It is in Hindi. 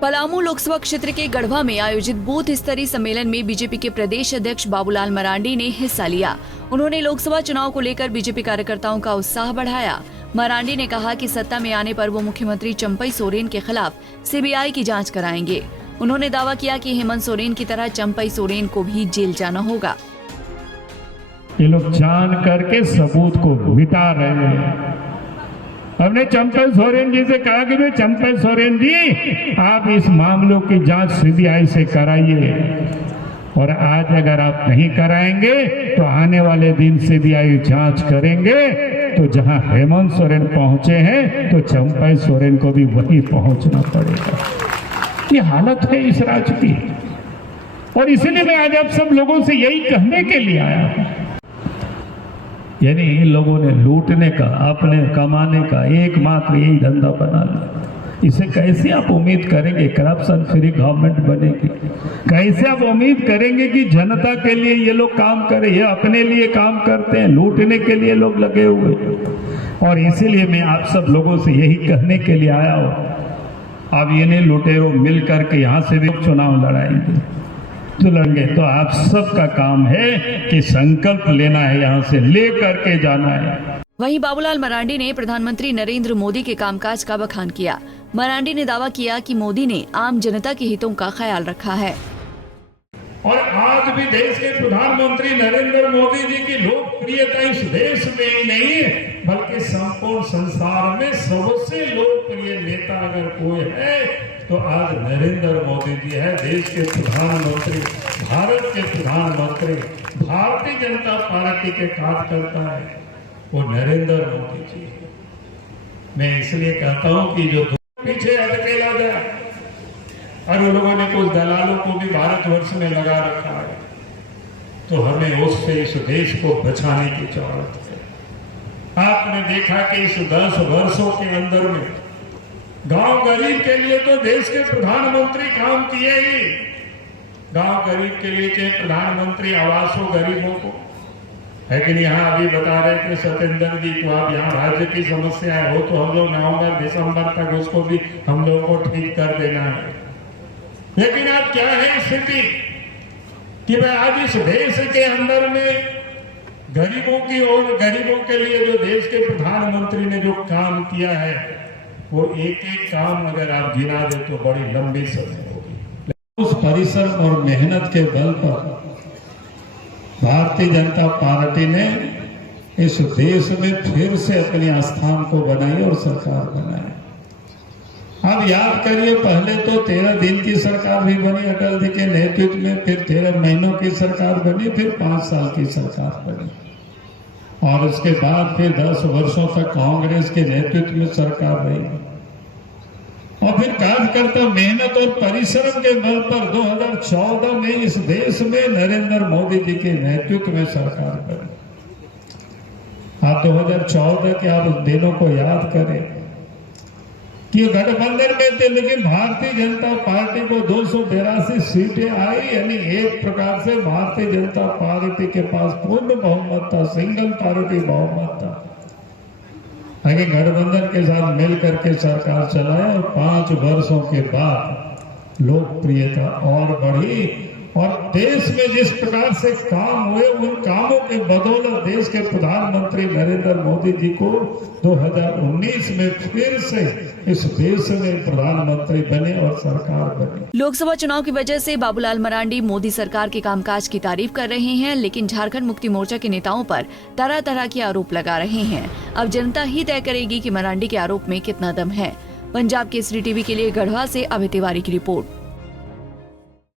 पलामू लोकसभा क्षेत्र के गढ़वा में आयोजित बूथ स्तरीय सम्मेलन में बीजेपी के प्रदेश अध्यक्ष बाबूलाल मरांडी ने हिस्सा लिया। उन्होंने लोकसभा चुनाव को लेकर बीजेपी कार्यकर्ताओं का उत्साह बढ़ाया। मरांडी ने कहा कि सत्ता में आने पर वो मुख्यमंत्री चंपई सोरेन के खिलाफ सीबीआई की जांच कराएंगे। उन्होंने दावा किया कि हेमंत सोरेन की तरह चंपई सोरेन को भी जेल जाना होगा। ये लोग जान करके सबूत को मिटा रहे हैं। हमने चंपई सोरेन जी से कहा कि भाई चंपई सोरेन जी, आप इस मामलों की जांच सीबीआई से कराइए, और आज अगर आप नहीं कराएंगे तो आने वाले दिन सीबीआई जांच करेंगे, तो जहां हेमंत सोरेन पहुंचे हैं तो चंपई सोरेन को भी वहीं पहुंचना पड़ेगा। ये हालत है इस राज्य की, और इसलिए मैं आज आप सब लोगों से यही कहने के लिए आया हूं। यानी इन लोगों ने लूटने का, अपने कमाने का एकमात्र यही धंधा बना लिया। इसे कैसे आप उम्मीद करेंगे करप्शन फ्री गवर्नमेंट बनेगी? कैसे आप उम्मीद करेंगे कि जनता के लिए ये लोग काम करें? ये अपने लिए काम करते हैं, लूटने के लिए लोग लगे हुए। और इसीलिए मैं आप सब लोगों से यही कहने के लिए आया हूँ, अब ये नहीं लुटेरों मिल करके यहाँ से भी चुनाव लड़ाएंगे तो लड़ेंगे, तो आप सबका काम है कि संकल्प लेना है, यहाँ से ले करके जाना है। वहीं बाबूलाल मरांडी ने प्रधानमंत्री नरेंद्र मोदी के कामकाज का बखान किया। मरांडी ने दावा किया कि मोदी ने आम जनता के हितों का ख्याल रखा है। और आज भी देश के प्रधानमंत्री नरेंद्र मोदी जी की लोकप्रियता इस देश में ही नहीं बल्कि संपूर्ण संसार में सबसे लोकप्रिय नेता अगर कोई है तो आज नरेंद्र मोदी जी है। देश के प्रधानमंत्री, भारत के प्रधानमंत्री, भारतीय जनता पार्टी के कार्यकर्ता है वो नरेंद्र मोदी जी। मैं इसलिए कहता हूं कि जो पीछे अटकेला जाए, और उन लोगों ने कुछ दलालों को भी भारतवर्ष में लगा रखा है, तो हमें उससे इस देश को बचाने की जरूरत है। आपने देखा कि इस 10 वर्षों के अंदर में गांव गरीब के लिए तो देश के प्रधानमंत्री काम किए ही। गांव गरीब के लिए चाहे प्रधानमंत्री आवास हो गरीबों को, लेकिन यहाँ अभी बता रहे थे सत्येंद्र जी को, आप यहाँ राज्य की समस्या हो तो हम लोग नवंबर दिसंबर तक उसको भी हम लोगों को ठीक कर देना है। लेकिन आज क्या है स्थिति कि भाई आज इस देश के अंदर में गरीबों की और गरीबों के लिए जो देश के प्रधानमंत्री ने जो काम किया है वो एक एक काम अगर आप गिना दे तो बड़ी लंबी समय होगी। उस परिश्रम और मेहनत के बल पर भारतीय जनता पार्टी ने इस देश में फिर से अपने स्थान को बनाई और सरकार बनाई। अब याद करिए, पहले तो 13 दिन की सरकार भी बनी अटल जी के नेतृत्व में, फिर 13 महीनों की सरकार बनी, फिर 5 साल की सरकार बनी, और उसके बाद फिर 10 वर्षों तक कांग्रेस के नेतृत्व में सरकार रही। और फिर कार्यकर्ता मेहनत और परिश्रम के बल पर 2014 में इस देश में नरेंद्र मोदी जी के नेतृत्व में सरकार बनी। आप 2014 के आप उस दिनों को याद करें कि गठबंधन में थे, लेकिन भारतीय जनता पार्टी को 282 सीटें आई, यानी एक प्रकार से भारतीय जनता पार्टी के पास पूर्ण बहुमत था, सिंगल पार्टी बहुमत था। लेकिन गठबंधन के साथ मिलकर के सरकार चलाया और 5 वर्षों के बाद लोकप्रियता और बढ़ी, और देश में जिस प्रकार से काम हुए उन कामों के बदौलत देश के प्रधानमंत्री नरेंद्र मोदी जी को 2019 में फिर से इस देश में प्रधानमंत्री बने और सरकार बनी। लोकसभा चुनाव की वजह से बाबूलाल मरांडी मोदी सरकार के कामकाज की तारीफ कर रहे हैं, लेकिन झारखंड मुक्ति मोर्चा के नेताओं पर तरह तरह के आरोप लगा रहे हैं। अब जनता ही तय करेगी कि मरांडी के आरोप में कितना दम है। पंजाब केसरी टीवी के लिए गढ़वा से अभय तिवारी की रिपोर्ट।